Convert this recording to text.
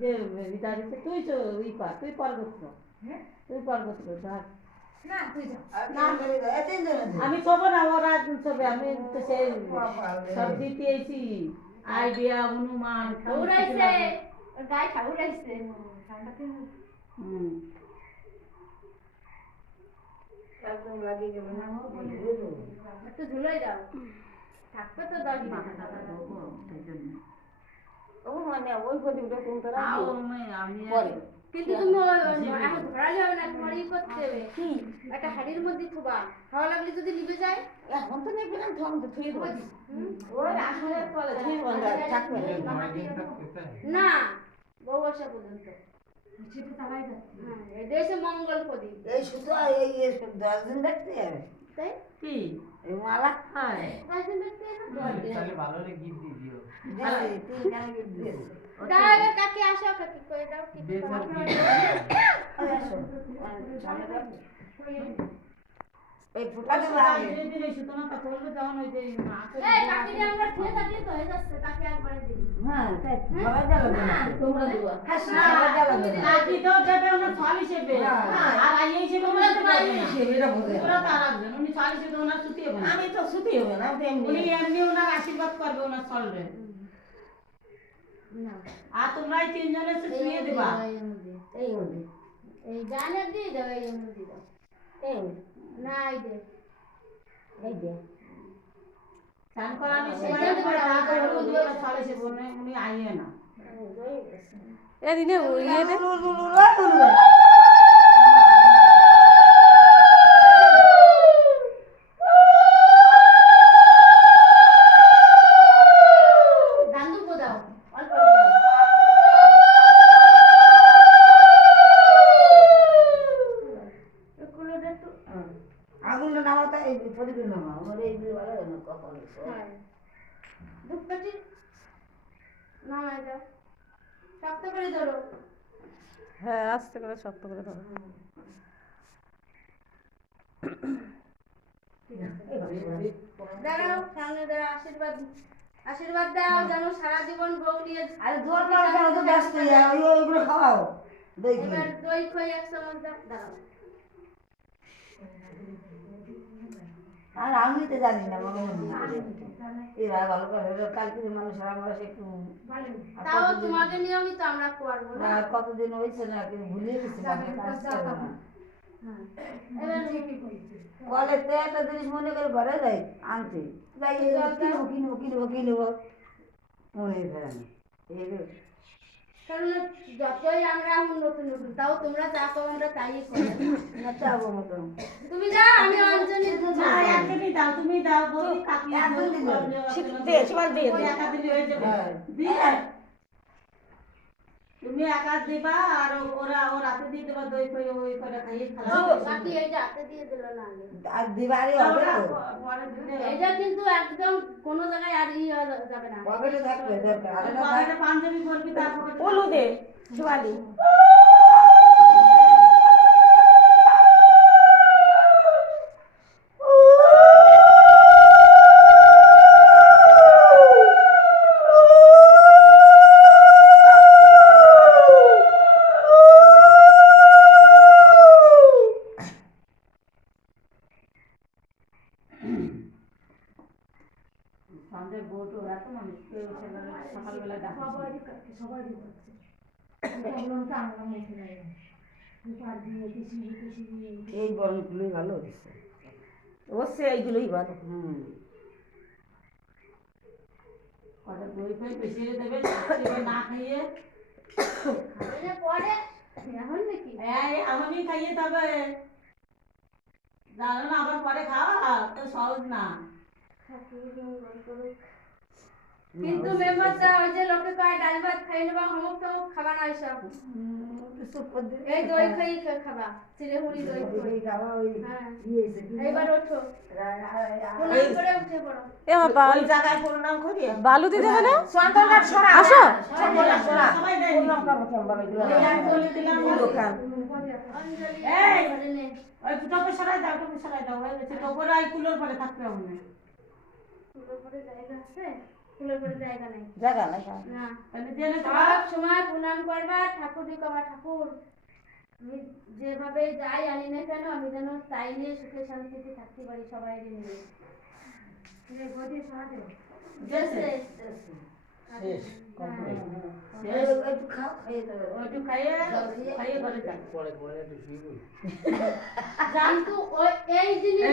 যে দাঁড়িয়েছে তুই তো ওই পার তুই পার করছ হ্যাঁ? তুই পার করছ ধর না তুই যা না, আমি ছবো না ওরা ছবি আমি তো সেই সব দিতে এসি আইডিয়া অনুমান ওর গায়ে ঠাকুর আইছে ঠান্ডা দিন হুম একটু ঝুলাই দাও থাকবে তো দশ মিনিট মাথাটা দেবো, সেই জন্য। ও মানে ওই প্রদীপটা কোন তোরা তাও আমি- আমি পরে। কিন্তু তুমি ওই- ওই- এখন ধরালে হবে না তোমার ই করতে হবে। একটা হাড়ির মধ্যে থোবা। হাওয়া লাগলে যদি নিভে যায়? এখন তো নেবে না তখন তো থুয়ে দেবো ওই আসলে তলে থুয়ে বন্ধ থাকবে না বউ আসা পর্যন্ত। হ্যাঁ এটা মঙ্গল প্রদীপ। এই শুধু এই এই দশ দিন দেখতে যাবে? তাই? কি? মালা। হয়। তাহলে ভালো হলে গিফট দিয়ে দিও। কাকে আসো কাকে করে দাও কি এই ফুটাতে লাগে দিনে দিনে সুতরাং তা করলে যখন ওই যে এই কাকে দিয়ে আমরা খেয়ে থাকলে তো হয়ে যাচ্ছে কাকে একবারে দিই হ্যাঁ তাই সবাই জ্বালাবে তোমরা দেবো। হ্যাঁ সবাই জ্বালাবে কাকি তো দেবে ওনার ছয় হিসেবে। হ্যাঁ। আর আই হিসেবে তোমরা ওনার তো দেবে বাইরে এটা বোঝে। ওরা তো একজন, উনি ছয় হিসেবে ওনার ছুটি হবে আমি তো ছুটি হবে না আমি এমনি। উনি এমনি ওনার আশীর্বাদ করবে ওনার চলবে না। আর তোমরা এই তিনজনে এসে শুয়ে দেবা। এই এই গানের দিয়ে দাও এই দিয়ে দাও। এই না এই দে এই যে। চান করানোর সময় তোমরা তারপরে আগে উনি আইয়ে না। এদিনে ইয়ে কখন ধূপকাঠি নামাই দাও শক্ত করে ধরো হ্যাঁ আস্তে করে শক্ত করে ধরো। দাঁড়াও সামনে দাঁড়াও আশীর্বাদ আশীর্বাদ দাও যেন সারা জীবন বউ নিয়ে আরে জোর করে কেন তো ব্যস্ত হয়ে ওই ওইগুলো খাওয়াও। এবার দই খই এক চামচ দাও দাঁড়াও। আর আমি তো জানি না মনে এরা ভালো করে কালকে মানুষের আমরা একটু তাও তোমাকে নিয়মিত আমরা করব না, আর কতদিন হয়েছে না কিন্তু ভুলে গেছি কলে তো একটা জিনিস মনে করে ঘরে যাই আনতে। যাই কিনবো কিনবো কিনবো কিনবো। মনে ফেরে না। এই। কারণ যতই আমরা এখন নতুন নতুন তাও তোমরা চা করো আমরা তাই করো তুমি যাও আমি অঞ্জলি না, একদিনই দাও, তুমি দাও, বলি কাকি, একদম দাও। সবার দিয়ে একা দিলে হয়ে যাবে। হ্যাঁ। তুমি একা দিবা আর ওরা ও রাতে দিয়ে দেবা দই ফই ওই করে খাইয়ে বাকি এই রাতে দিয়ে দিল না আগে। আর দিবারই হবে তো। এটা কিন্তু একদম কোন জায়গায় আর ই যাবে না। পকেটে থাকবে দরকার। আর না পাঞ্জাবি করবি তারপর উলু দে সন্ধ্যে বোট ওরা তো মানুষ কেউ সকালবেলা দিয়ে কিছু কিছু। দিয়ে এই বরণগুলোই ভালো হচ্ছে। অবশ্যই এইগুলোই ভালো। হুম। কটা দই ফই বেশি দেবে না খাইয়ে। পরে এখন নাকি? এই এমনই খাইয়ে তবে। জানো না আবার পরে খাওয়া? তো সহজ না। কিন্তু মেম্বারটা ওই যে লোকে কয় ডাল ভাত খাই নেবা হমক তমক খাবা না এসব। এই দই খাই খা- খাবা। চিড়েহুড়ি দই খাই। খাওয়া ওই হ্যাঁ। ইয়ে কি এইবার ওঠো। প্রণাম করে উঠে পড়ো। এ আমার বা- ওই জায়গায় প্রণাম করি বালু দিতে হবে না সন্তানরা সরা আসো। সবাই প্রণাম করো ওই বলে দিলাম দোকান। এই! ওই টপে সরাই দাও টপে সরাই দাও। ওই হচ্ছে টপরে আই কুলোর পরে থাকতে হবে না তুলোর পরে জায়গা আছে? জায়গা নেই। জায়গা নাই হ্যাঁ। না সব সময় প্রণাম করবা ঠাকুর কবা ঠাকুর আমি যেভাবে যাই আনি না কেন আমি যেন তাই নিয়ে সুখে শান্তিতে থাকতে পারি সবাই নিয়ে পড়ি। কিন্তু ওই এই জিনিস